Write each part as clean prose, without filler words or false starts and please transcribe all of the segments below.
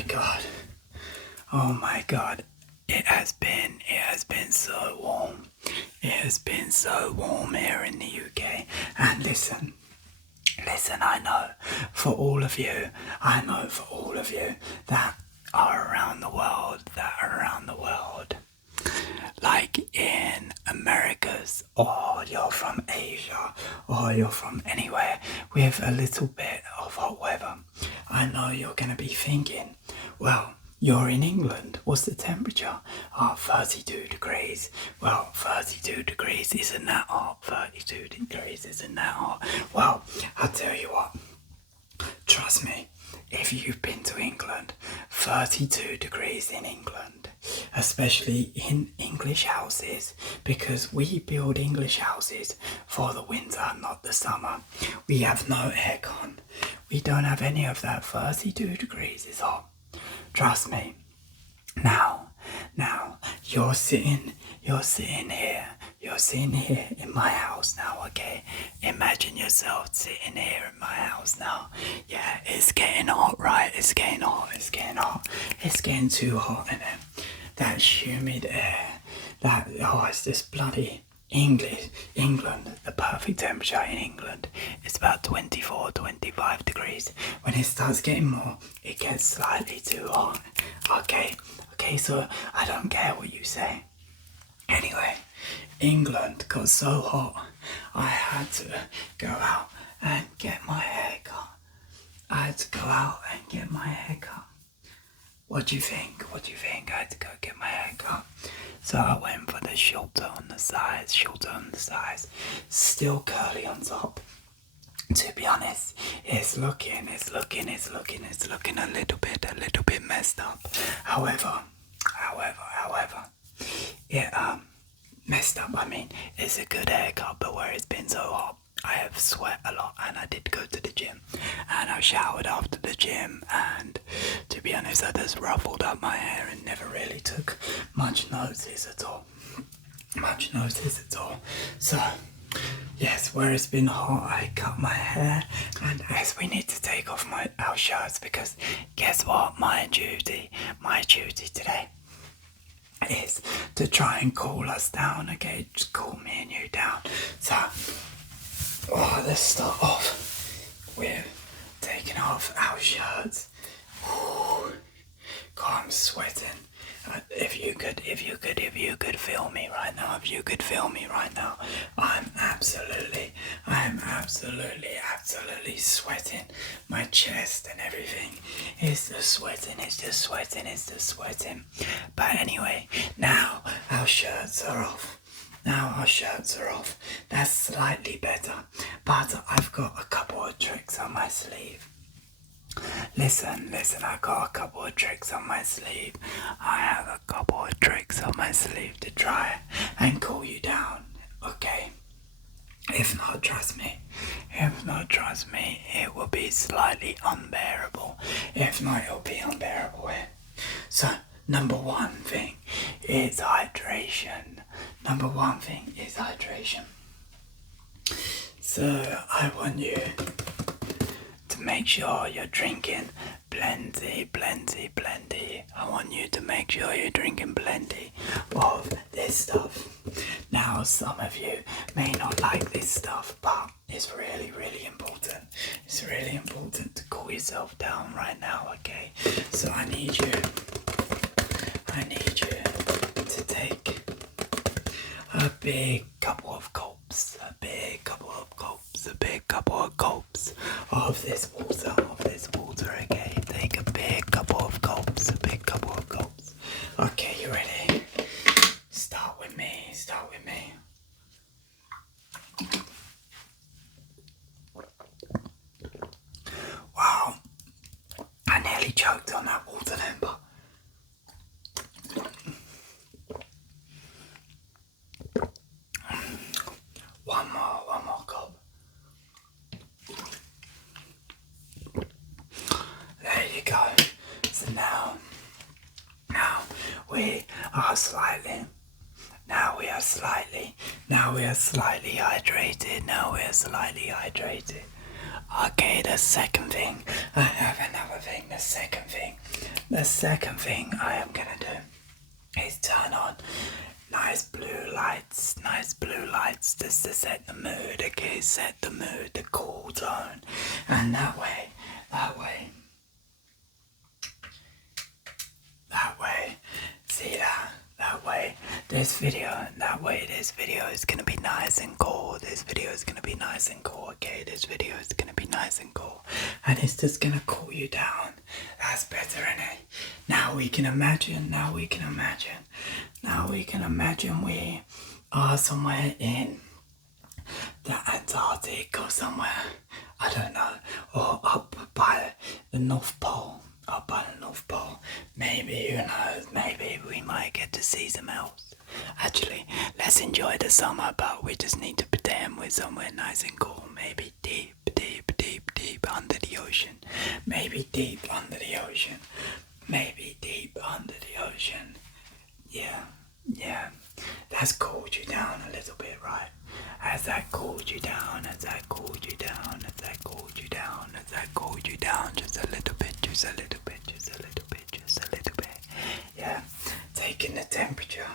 my god. Oh my god. It has been so warm. It has been so warm here in the UK. And listen, I know for all of you, that are around the world, like in Americas, or you're from Asia, or you're from anywhere with a little bit of hot weather. I know you're going to be thinking, well, you're in England. What's the temperature? 32 degrees. Well, 32 degrees isn't that hot. 32 degrees isn't that hot. Well, I'll tell you what. Trust me, if you've been to England, 32 degrees in England, especially in English houses, because we build English houses for the winter, not the summer. We have no aircon. We don't have any of that. 32 degrees is hot. Trust me. Now, you're sitting here in my house now, okay? Imagine yourself sitting here in my house now. Yeah, it's getting hot, right? It's getting hot. It's getting too hot, and that humid air, it's just bloody England, the perfect temperature in England is about 24, 25 degrees. When it starts getting more, it gets slightly too hot. Okay, so I don't care what you say. Anyway, England got so hot, I had to go out and get my hair cut. What do you think? I had to go get my hair cut. So I went for the shorter on the sides, still curly on top. To be honest, it's looking a little bit messed up. However, it messed up. I mean, it's a good haircut, but where it's been so hot, I have sweat a lot, and I did go to the gym, and I showered after the gym, and to be honest, I just ruffled up my hair and never really took much notice at all. So, yes, where it's been hot, I cut my hair, and as we need to take off our shirts, because guess what? My duty today is to try and cool us down, okay? Just cool me and you down. So, let's start off with taking off our shirts. God, I'm sweating. If you could feel me right now, I'm absolutely sweating. My chest and everything is just sweating. But anyway, now our shirts are off. That's slightly better, but I've got a couple of tricks on my sleeve. Listen, I got a couple of tricks on my sleeve. I have a couple of tricks on my sleeve to try and cool you down, okay? If not, trust me, it will be slightly unbearable. If not, it'll be unbearable. So, number one thing is hydration. So, I want you to make sure you're drinking plenty. I want you to make sure you're drinking plenty of this stuff. Now, some of you may not like this stuff, but it's really important. It's really important to cool yourself down right now, okay? So I need you to take a big couple of gulps of this water, okay? Take a big couple of gulps. Okay, you ready? Start with me. Wow, I nearly choked on that water then, but one more cup. There you go. So now we are slightly hydrated. Okay, the second thing, I have another thing. The second thing the second thing I am gonna do is turn on nice blue lights, just to set the mood, okay, set the mood, the cool tone, and that way, see that way, this video is gonna be nice and cool, okay, this video is gonna be nice and cool, and it's just gonna cool you down, that's better, innit? Now we can imagine we are somewhere in the Antarctic or somewhere, I don't know, or up by the North Pole, maybe, who knows, maybe we might get to see some elves. Actually, let's enjoy the summer, but we just need to pretend we're somewhere nice and cool, maybe deep under the ocean, yeah, that's cooled you down a little bit, right? Has that cooled you down? Just a little bit. Yeah, taking the temperature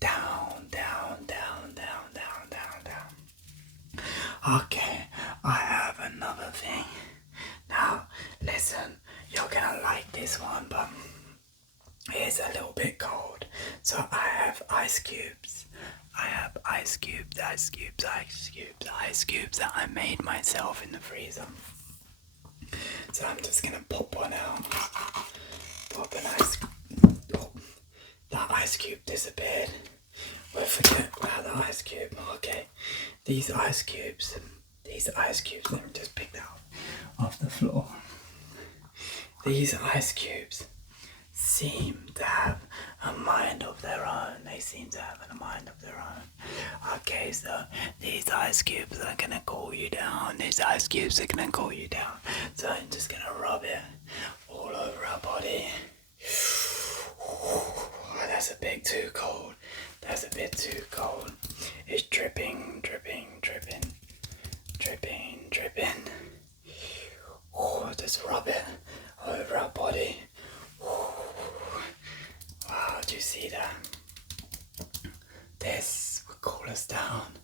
down. Okay, I have another thing. Now, listen, you're gonna like this one, but it's a little bit cold. So I have ice cubes that I made myself in the freezer. So I'm just gonna pop one out. Pop an ice cube. Oh, that ice cube disappeared. We'll forget about the ice cube. Okay, these ice cubes, let me just pick that up off the floor. These ice cubes seem to have a mind of their own. Okay, so these ice cubes are gonna cool you down. So I'm just gonna rub it all over our body. That's a bit too cold. It's dripping. Oh, just rub it over our body. Wow, do you see that? This will cool us down,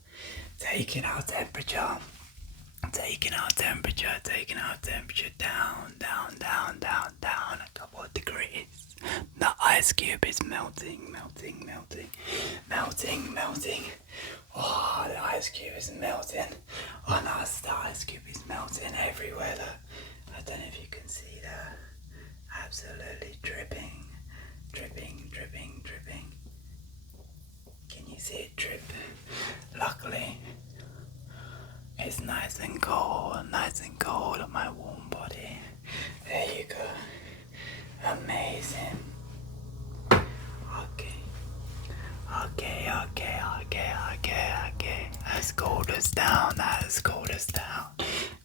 taking our temperature down a couple of degrees. The ice cube is melting. Oh, the ice cube is melting. Oh no, the ice cube is melting everywhere. I don't know if you can see that. Absolutely dripping. Can you see it drip? Luckily, it's nice and cold on my warm body. There you go. Amazing. Okay. That has cooled us down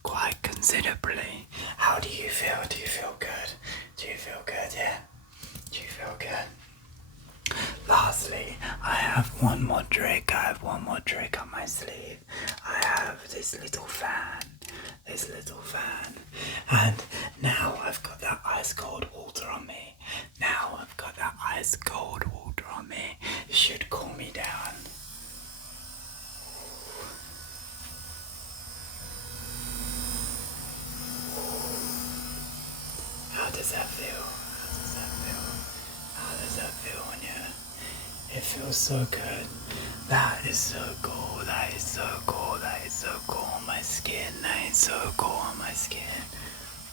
quite considerably. How do you feel? Do you feel good? Yeah? Do you feel good? Lastly, I have one more trick up my sleeve. I have this little fan. And now I've got that ice cold water on me. It should cool me down. How does that feel? On you? It feels so good. That is so cool. On my skin.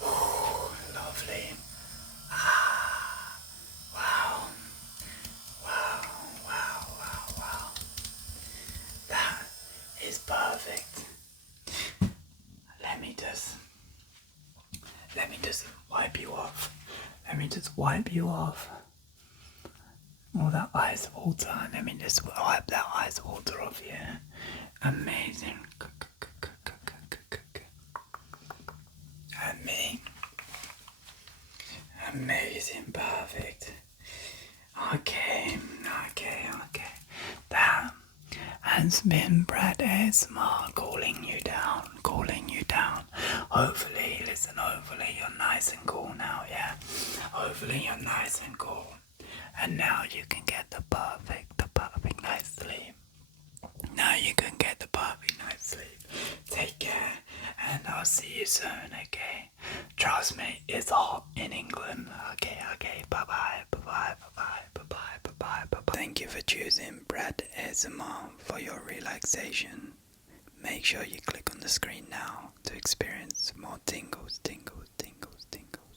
Ooh, lovely. Wow. That is perfect. Let me just wipe you off. All that ice water. Let me just wipe that ice water off you. Amazing. Amazing. Perfect. Okay. That has been Brad ASMR cooling you down. Hopefully you're nice and cool now, yeah? Hopefully you're nice and cool. And now you can get the perfect night's sleep. Now you can get the perfect night's sleep. Take care, and I'll see you soon, okay? Trust me, it's hot in England. Okay, bye-bye, bye-bye, bye-bye, bye-bye, bye-bye, bye-bye. Thank you for choosing Brad ASMR for your relaxation. Make sure you click on the screen now to experience more tingles, tingles.